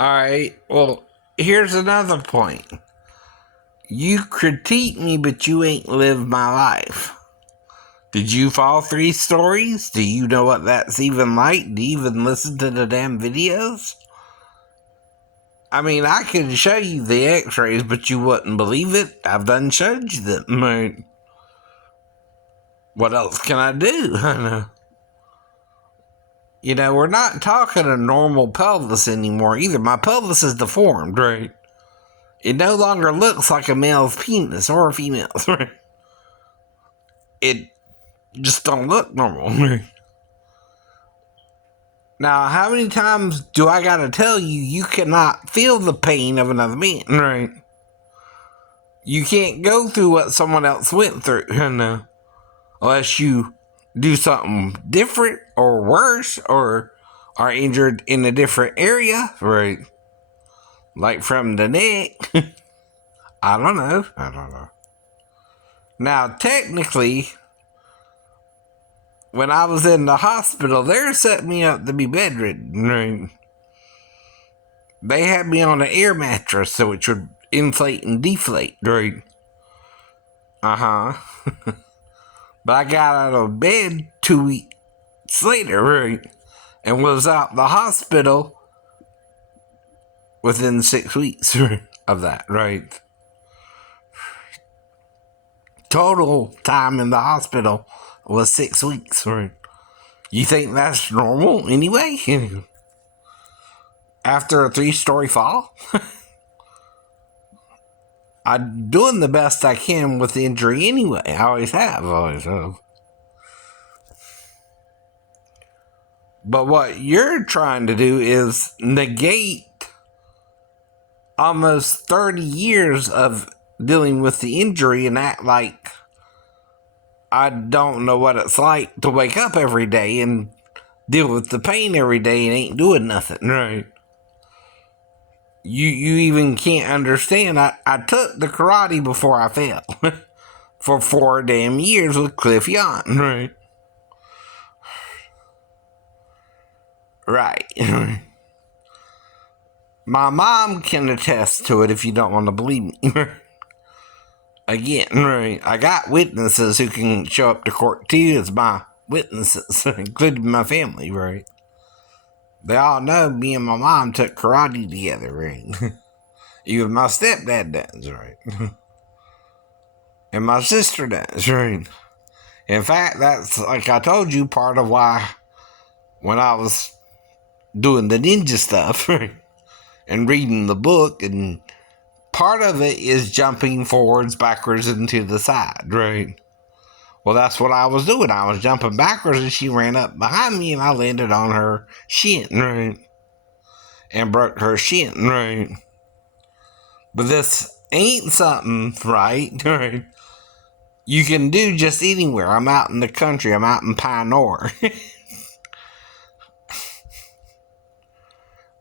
Alright, well, here's another point. You critique me, but you ain't lived my life. Did you fall 3 stories? Do you know what that's even like? Do you even listen to the damn videos? I mean, I could show you the x-rays, but you wouldn't believe it. I've done showed you them. What else can I do? You know, we're not talking a normal pelvis anymore either. My pelvis is deformed, right? It no longer looks like a male's penis or a female's, right? It just don't look normal, right? Now, how many times do I gotta tell you, you cannot feel the pain of another man, right? You can't go through what someone else went through, unless you do something different or worse or are injured in a different area, right? Like from the neck. I don't know. Now, technically, when I was in the hospital, they set me up to be bedridden, right? They had me on an air mattress so it would inflate and deflate, right? Uh-huh. But I got out of bed 2 weeks later, right? And was out the hospital within 6 weeks of that, right? Total time in the hospital was 6 weeks, right? You think that's normal anyway? After a 3-story fall? I'm doing the best I can with the injury anyway. I always have. But what you're trying to do is negate almost 30 years of dealing with the injury and act like I don't know what it's like to wake up every day and deal with the pain every day and ain't doing nothing, right? You even can't understand. I took the karate before I fell for 4 damn years with Cliff Young, right? Right. My mom can attest to it if you don't want to believe me. Again, right, I got witnesses who can show up to court too as my witnesses, including my family, right? They all know me and my mom took karate together, right? Even my stepdad does, right? And my sister does, right? In fact, that's, like I told you, part of why when I was doing the ninja stuff, right? And reading the book, and part of it is jumping forwards, backwards, and to the side, right? Well, that's what I was doing. I was jumping backwards, and she ran up behind me, and I landed on her shin, right? And broke her shin, right? But this ain't something, right? Right? You can do just anywhere. I'm out in the country. I'm out in Pioneer.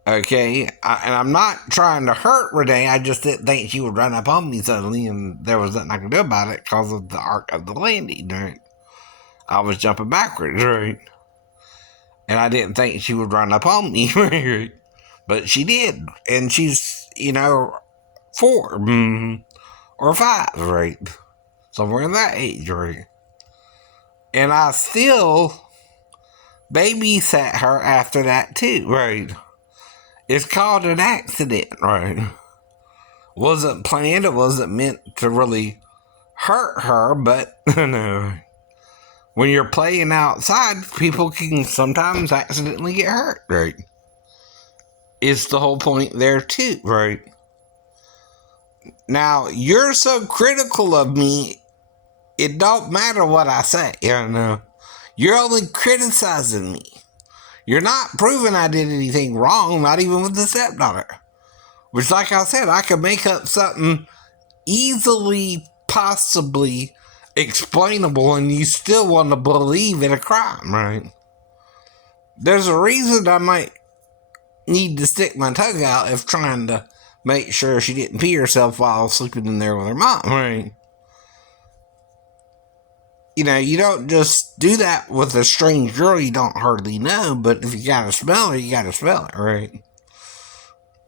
Okay, and I'm not trying to hurt Renee. I just didn't think she would run up on me suddenly, and there was nothing I could do about it because of the arc of the landing, right? I was jumping backwards, right? And I didn't think she would run up on me, right? But she did, and she's, 4 or 5, right? Somewhere in that age, right? And I still babysat her after that too, right? It's called an accident, right? Wasn't planned. It wasn't meant to really hurt her, but when you're playing outside, people can sometimes accidentally get hurt, right? It's the whole point there too, right? Now, you're so critical of me, it don't matter what I say, You're only criticizing me. You're not proving I did anything wrong, not even with the stepdaughter. Which, like I said, I could make up something easily, possibly explainable, and you still want to believe in a crime, right? There's a reason I might need to stick my tongue out if trying to make sure she didn't pee herself while sleeping in there with her mom, right? You don't just do that with a strange girl you don't hardly know, but if you gotta smell her, you gotta smell her, right?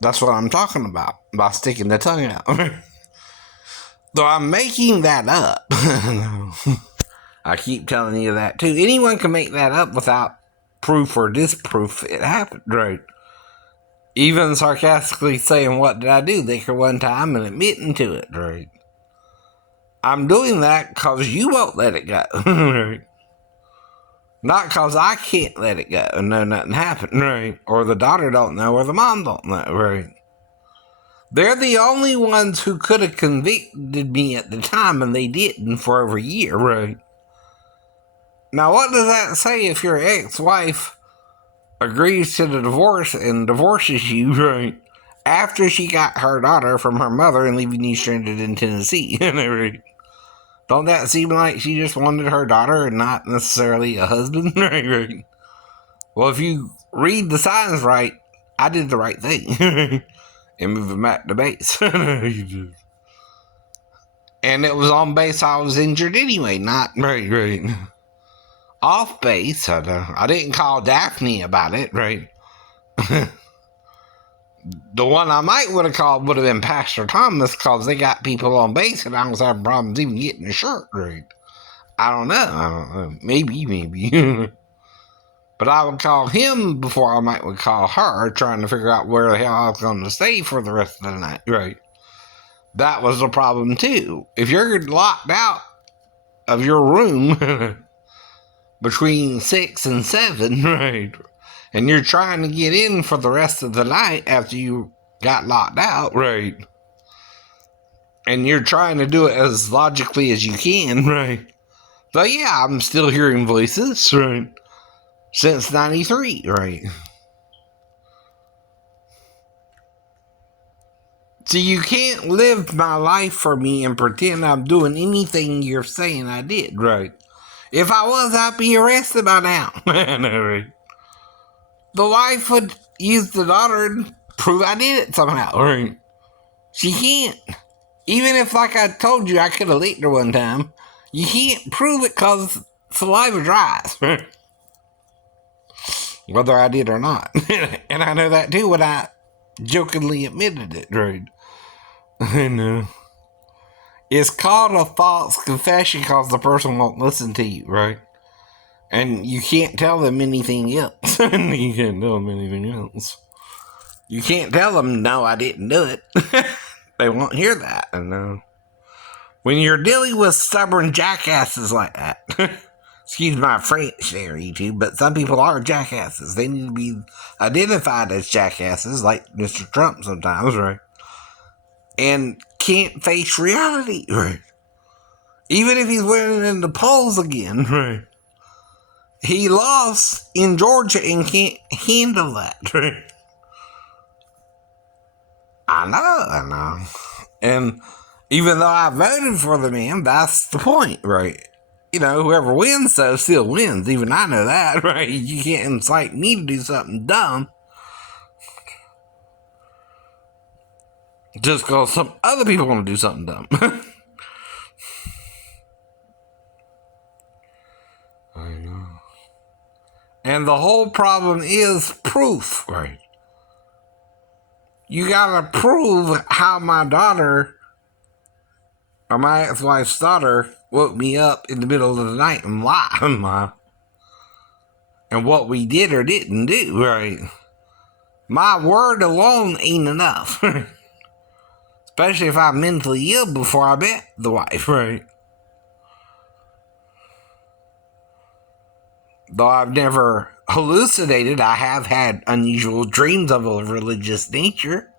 That's what I'm talking about, by sticking the tongue out. So I'm making that up. I keep telling you that too. Anyone can make that up without proof or disproof it happened, right? Even sarcastically saying, what did I do, Dicker, one time, and admitting to it, right? I'm doing that because you won't let it go, right? Not because I can't let it go and know nothing happened, right? Or the daughter don't know, or the mom don't know, right? They're the only ones who could have convicted me at the time, and they didn't for over a year, right? Now, what does that say if your ex-wife agrees to the divorce and divorces you, right, after she got her daughter from her mother and leaving you stranded in Tennessee? Right? Don't that seem like she just wanted her daughter and not necessarily a husband? Right? Well, if you read the signs right, I did the right thing. And move him back to base. And it was on base I was injured anyway, not right. Off base, I didn't call Daphne about it, right? The one I might would have called would have been Pastor Thomas, because they got people on base and I was having problems even getting a shirt right. I don't know. Maybe. But I would call him before I would call her, trying to figure out where the hell I was going to stay for the rest of the night, right? That was the problem too. If you're locked out of your room between 6 and 7, right, and you're trying to get in for the rest of the night after you got locked out, right, and you're trying to do it as logically as you can, right, but yeah, I'm still hearing voices, right, since 93, right. So you can't live my life for me and pretend I'm doing anything you're saying I did, right? If I was, I'd be arrested by now. The wife would use the daughter and prove I did it somehow, right? She can't. Even if, like I told you, I could have licked her one time, you can't prove it because saliva dries. Whether I did or not. And I know that too when I jokingly admitted it, right? I know. It's called a false confession because the person won't listen to you, right? And you can't tell them anything else. You can't tell them anything else. You can't tell them, no, I didn't do it. They won't hear that. And when you're dealing with stubborn jackasses like that, excuse my French there, YouTube, but some people are jackasses. They need to be identified as jackasses, like Mr. Trump sometimes, right? And can't face reality, right? Even if he's winning in the polls again, right? He lost in Georgia and can't handle that, right? I know. And even though I voted for the man, that's the point, right? You know, whoever wins, though, still wins. Even I know that, right? You can't incite me to do something dumb just because some other people want to do something dumb. I know. And the whole problem is proof, right? You gotta prove how my daughter, or my ex-wife's daughter, woke me up in the middle of the night and lied. And what we did or didn't do, right? My word alone ain't enough. Especially if I'm mentally ill before I met the wife, right? Though I've never hallucinated, I have had unusual dreams of a religious nature.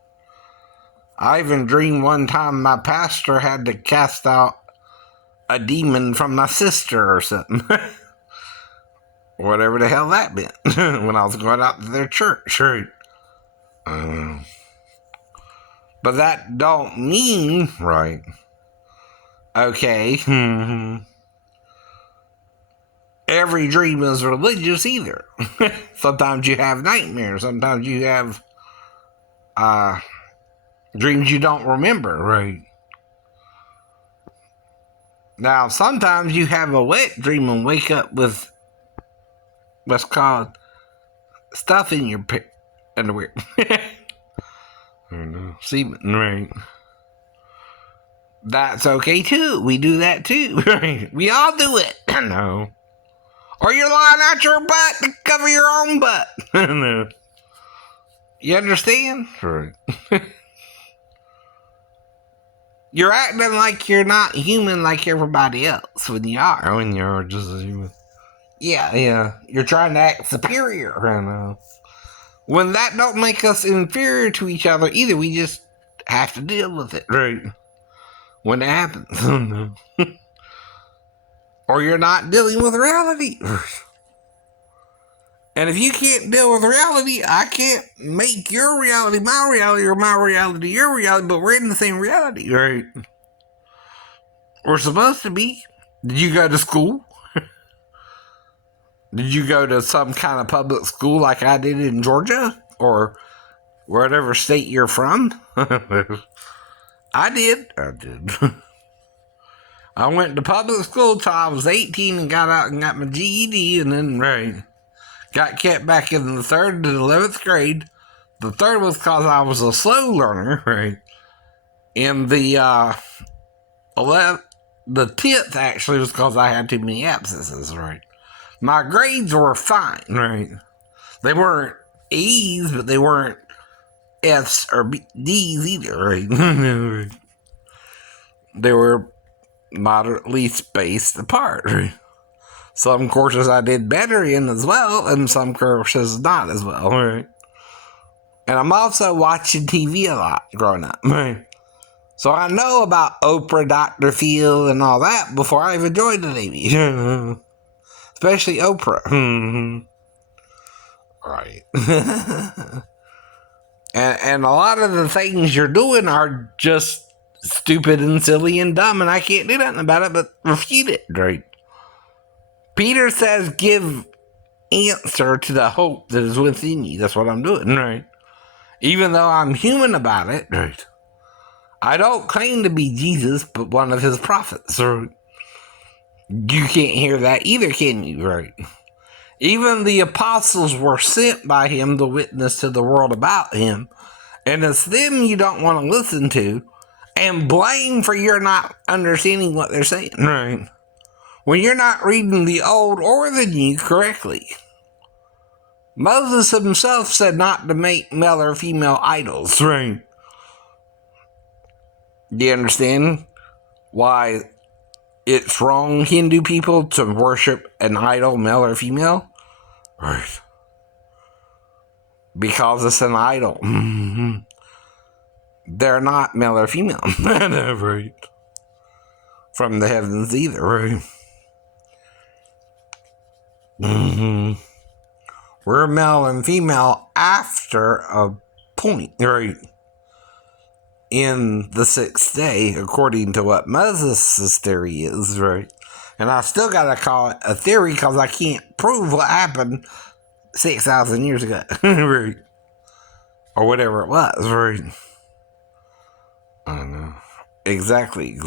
I even dreamed one time my pastor had to cast out a demon from my sister or something. Whatever the hell that meant. When I was going out to their church, right? But that don't mean, right? Okay. Every dream is religious either. Sometimes you have nightmares. Sometimes you have dreams you don't remember, right? Now, sometimes you have a wet dream and wake up with what's called stuff in your underwear. I know. Semen, right? That's okay too. We do that too, right? We all do it. I know. Or you're lying out your butt to cover your own butt. I know. You understand? Right. You're acting like you're not human like everybody else when you are. When you're just a human. Yeah. You're trying to act superior. I know. When that don't make us inferior to each other either, we just have to deal with it. Right. When it happens. Or you're not dealing with reality. And if you can't deal with reality, I can't make your reality my reality or my reality your reality, but we're in the same reality, right? We're supposed to be. Did you go to school? Did you go to some kind of public school like I did in Georgia? Or whatever state you're from? I did. I went to public school till I was 18 and got out and got my GED and then, right, got kept back in the 3rd to the 11th grade. The 3rd was because I was a slow learner, right? And the 10th actually was because I had too many absences, right? My grades were fine, right? They weren't E's, but they weren't F's or D's either, right? They were moderately spaced apart, right? Some courses I did better in as well, and some courses not as well, right? And I'm also watching TV a lot growing up, right? So I know about Oprah, Dr. Phil, and all that before I even joined the Navy. Especially Oprah. Right. and a lot of the things you're doing are just stupid and silly and dumb, and I can't do nothing about it but refute it, right? Peter says, give answer to the hope that is within you. That's what I'm doing, right? Even though I'm human about it, right? I don't claim to be Jesus, but one of his prophets, right? You can't hear that either, can you, right? Even the apostles were sent by him to witness to the world about him, and it's them you don't want to listen to and blame for your not understanding what they're saying, right? When you're not reading the Old or the New correctly. Moses himself said not to make male or female idols, right? Do you understand why it's wrong, Hindu people, to worship an idol, male or female? Right. Because it's an idol. They're not male or female. Right. From the heavens either, right? We're male and female after a point, right? In the 6th day, according to what Moses' theory is, right? And I still gotta call it a theory because I can't prove what happened 6,000 years ago, right? Or whatever it was, right? I know. Exactly.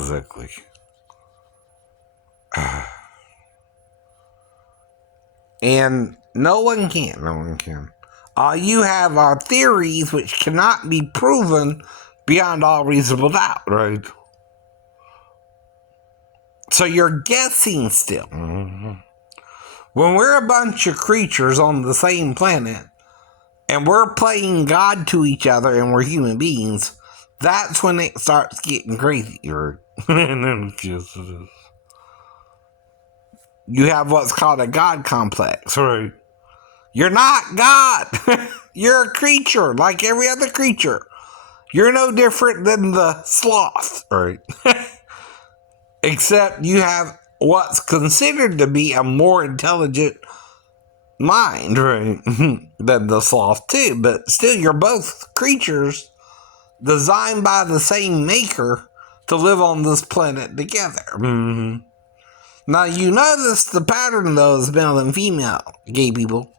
And no one can. All you have are theories which cannot be proven beyond all reasonable doubt, right? So you're guessing still. When we're a bunch of creatures on the same planet, and we're playing God to each other, and we're human beings, that's when it starts getting crazy, right? You have what's called a God complex, right? You're not God. You're a creature like every other creature. You're no different than the sloth, right? Except you have what's considered to be a more intelligent mind, right? Than the sloth too. But still, you're both creatures designed by the same maker to live on this planet together. Now, you notice the pattern, though, is male and female, gay people.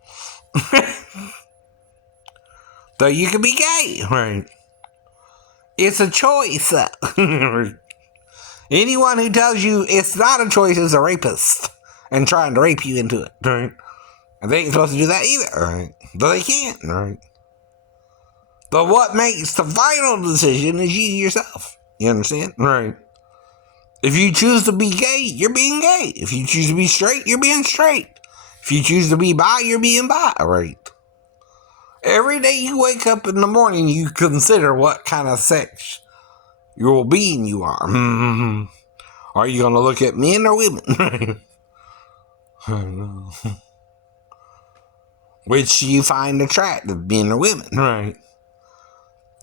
Though you can be gay, right? It's a choice. Anyone who tells you it's not a choice is a rapist and trying to rape you into it, right? And they ain't supposed to do that either, right? Though they can't, right? But what makes the final decision is you yourself. You understand? Right. If you choose to be gay, you're being gay. If you choose to be straight, you're being straight. If you choose to be bi, you're being bi. Right. Every day you wake up in the morning, you consider what kind of sex your being you are. Are you going to look at men or women? I don't know. Which you find attractive, men or women? Right.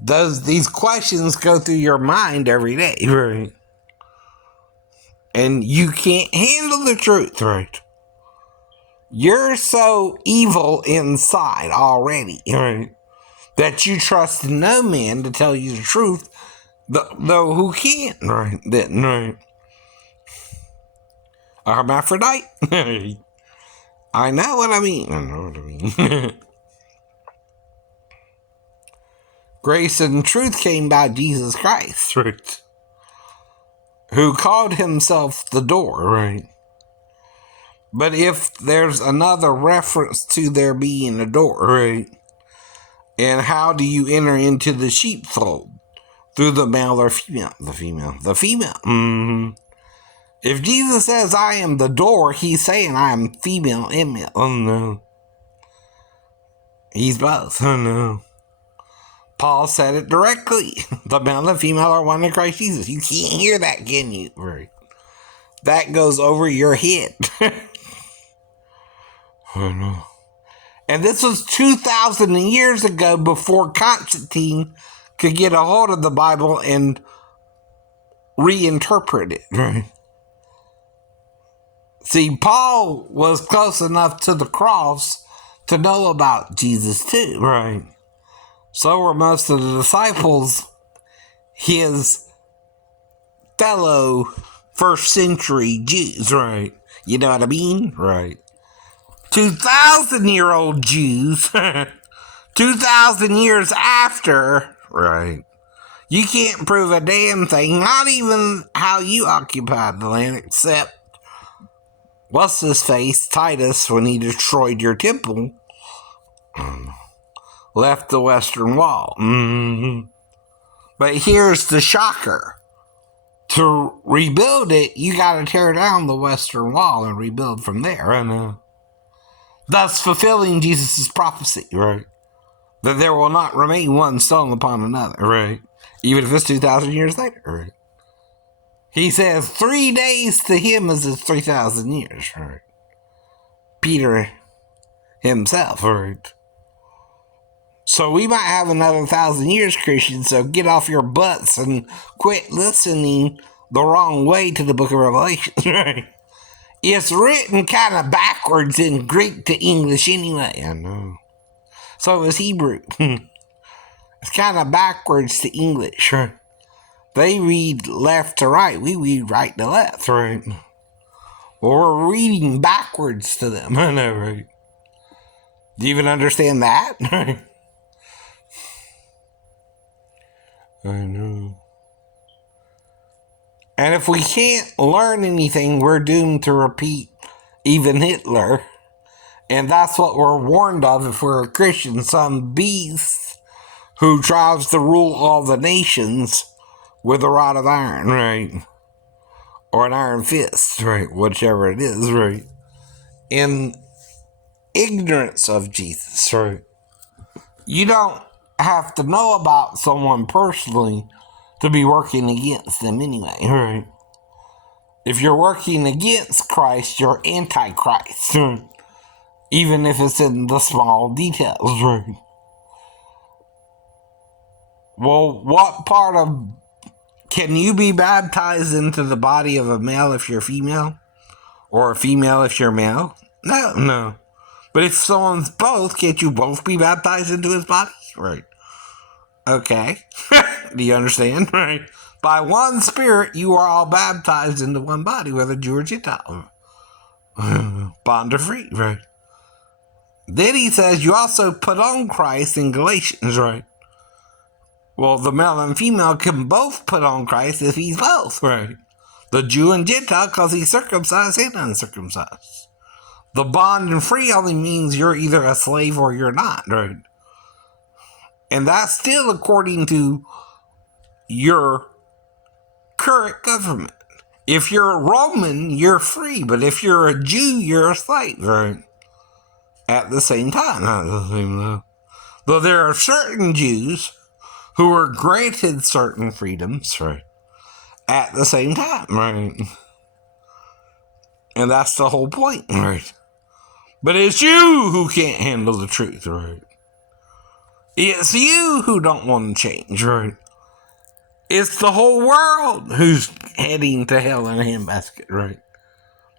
These questions go through your mind every day. Right. And you can't handle the truth. Right. You're so evil inside already. Right. That you trust no man to tell you the truth, though who can? Right. Then, right. A hermaphrodite? I know what I mean. I know what I mean. Grace and truth came by Jesus Christ. Right. Who called himself the door. Right. But if there's another reference to there being a door, right? And how do you enter into the sheepfold? Through the male or female? The female. Mm-hmm. If Jesus says, I am the door, he's saying I am female and male. Oh, no. He's both. Oh, no. Paul said it directly. The male and female are one in Christ Jesus. You can't hear that, can you? Right. That goes over your head. Oh, no. And this was 2,000 years ago, before Constantine could get a hold of the Bible and reinterpret it. Right. See, Paul was close enough to the cross to know about Jesus too. Right. So were most of the disciples, his fellow first century Jews. Right. You know what I mean? Right. 2,000-year-old Jews, 2,000 years after, right? You can't prove a damn thing, not even how you occupied the land, except, what's his face, Titus, when he destroyed your temple, left the Western Wall. Mm-hmm. But here's the shocker. To rebuild it, you got to tear down the Western Wall and rebuild from there. I know. Thus fulfilling Jesus' prophecy, right? That there will not remain one stone upon another, right? Even if it's 2,000 years later, right? He says 3 days to him is 3,000 years, right? Peter himself, right? So we might have another 1,000 years, Christians, so get off your butts and quit listening the wrong way to the book of Revelation, right? It's written kind of backwards in Greek to English anyway. I know. So is Hebrew. It's kind of backwards to English. They read left to right. We read right to left, right? Well, we're reading backwards to them. I know, right? Do you even understand that? I know. And if we can't learn anything, we're doomed to repeat even Hitler. And that's what we're warned of if we're a Christian. Some beast who tries to rule all the nations with a rod of iron, right? Or an iron fist, right? Whichever it is, right? In ignorance of Jesus, right? You don't have to know about someone personally to be working against them anyway, right? If you're working against Christ, you're anti-Christ, right? Even if it's in the small details, right? Well, what part of... Can you be baptized into the body of a male if you're female? Or a female if you're male? No. But if someone's both, can't you both be baptized into his body? Right. Okay. Do you understand? Right. By one Spirit, you are all baptized into one body, whether Jew or Gentile. Bond or free, right? Then he says you also put on Christ in Galatians, right? Well, the male and female can both put on Christ if he's both, right? The Jew and Gentile, because he's circumcised and uncircumcised. The bond and free only means you're either a slave or you're not, right? And that's still according to your current government. If you're a Roman, you're free, but if you're a Jew, you're a slave, right? At the same time. Though there are certain Jews who are granted certain freedoms, right? At the same time, right? And that's the whole point, right? But it's you who can't handle the truth, right? It's you who don't want to change, right? It's the whole world who's heading to hell in a handbasket, right?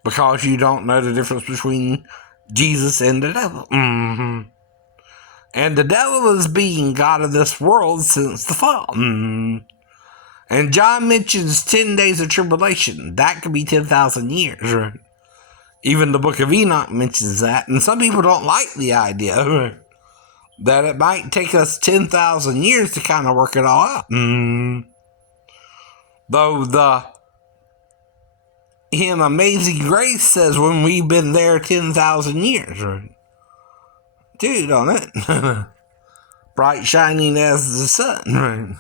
Because you don't know the difference between Jesus and the devil. Mm-hmm. And the devil is being God of this world since the fall. Mm-hmm. And John mentions 10 days of tribulation. That could be 10,000 years, right? Even the book of Enoch mentions that. And some people don't like the idea, right? That it might take us 10,000 years to kind of work it all out. Mm-hmm. Though the hymn Amazing Grace says when we've been there 10,000 years, right? Dude, on it. Bright shining as the sun, right?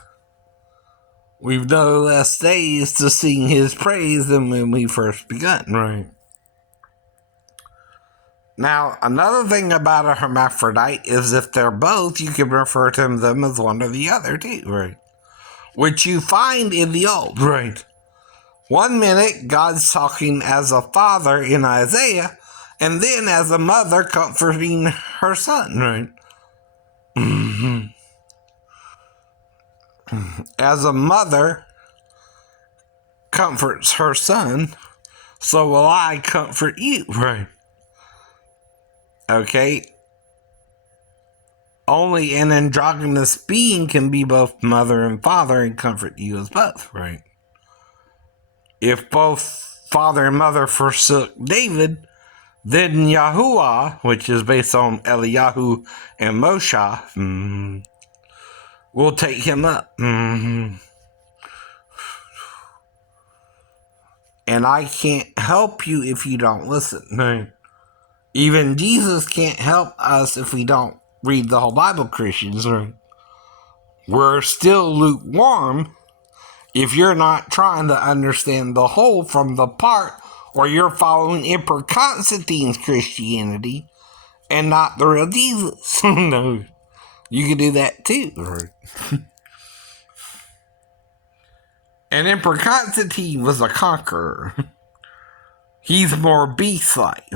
We've no less days to sing his praise than when we first begun, right? Now, another thing about a hermaphrodite is if they're both, you can refer to them as one or the other too, right? Which you find in the old, right? 1 minute, God's talking as a father in Isaiah, and then as a mother comforting her son, right? Mm-hmm. As a mother comforts her son, so will I comfort you, right? Okay? Only an androgynous being can be both mother and father and comfort you as both, right? If both father and mother forsook David, then Yahuwah, which is based on Eliyahu and Moshe, will take him up. Mm-hmm. And I can't help you if you don't listen. Right? Even Jesus can't help us if we don't read the whole Bible, Christians. Right? We're still lukewarm if you're not trying to understand the whole from the part, or you're following Emperor Constantine's Christianity and not the real Jesus. No, you can do that too. Right? And Emperor Constantine was a conqueror. He's more beast-like.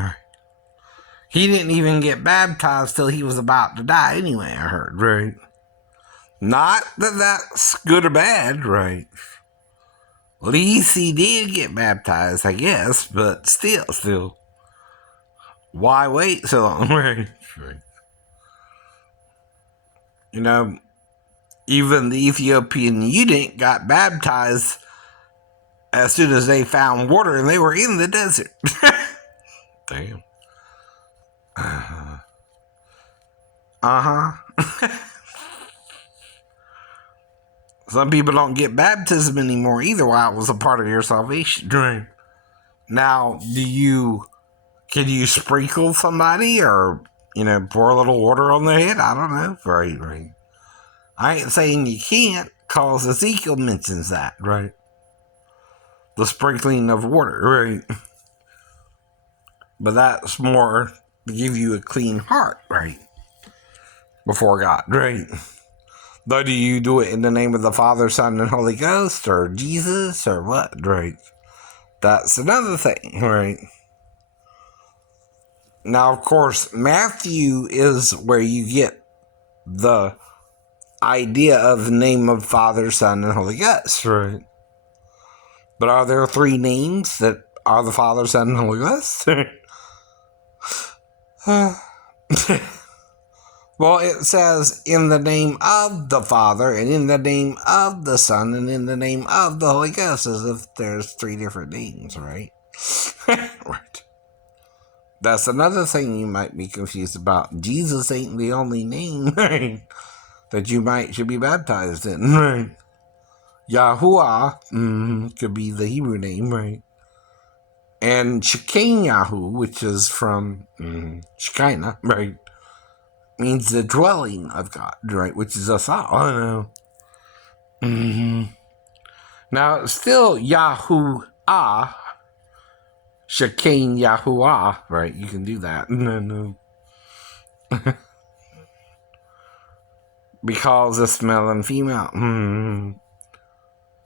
He didn't even get baptized till he was about to die anyway, I heard, right? Not that that's good or bad, right? At least he did get baptized, I guess, but still. Why wait so long, right? You know, even the Ethiopian eunuch got baptized as soon as they found water, and they were in the desert. Damn. Some people don't get baptism anymore either while it was a part of your salvation. Right. Now, can you sprinkle somebody or, pour a little water on their head? I don't know. Right. I ain't saying you can't, cause Ezekiel mentions that, right? The sprinkling of water, right? But that's more to give you a clean heart, right? Before God, right? Though, do you do it in the name of the Father, Son, and Holy Ghost, or Jesus, or what, right? That's another thing, right? Now, of course, Matthew is where you get the idea of the name of Father, Son, and Holy Ghost, right? But are there 3 names that are the Father, Son, and Holy Ghost? Well, it says in the name of the Father, and in the name of the Son, and in the name of the Holy Ghost, as if there's 3 different names, right? Right. That's another thing you might be confused about. Jesus ain't the only name, right, that you should be baptized in, right? Yahuwah could be the Hebrew name, right? And Shekinah, which is from Shekinah, right? means the dwelling of God, right? Which is us all. I know. Mm-hmm. Now, it's still Yahuwah, Shekin Yahuwah, right? You can do that. No. Because it's male and female. Mm-hmm.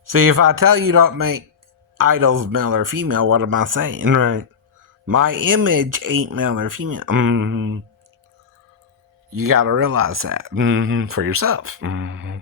See, if I tell you don't make idols male or female, what am I saying, right? My image ain't male or female. Mm-hmm. You got to realize that for yourself. Mm-hmm.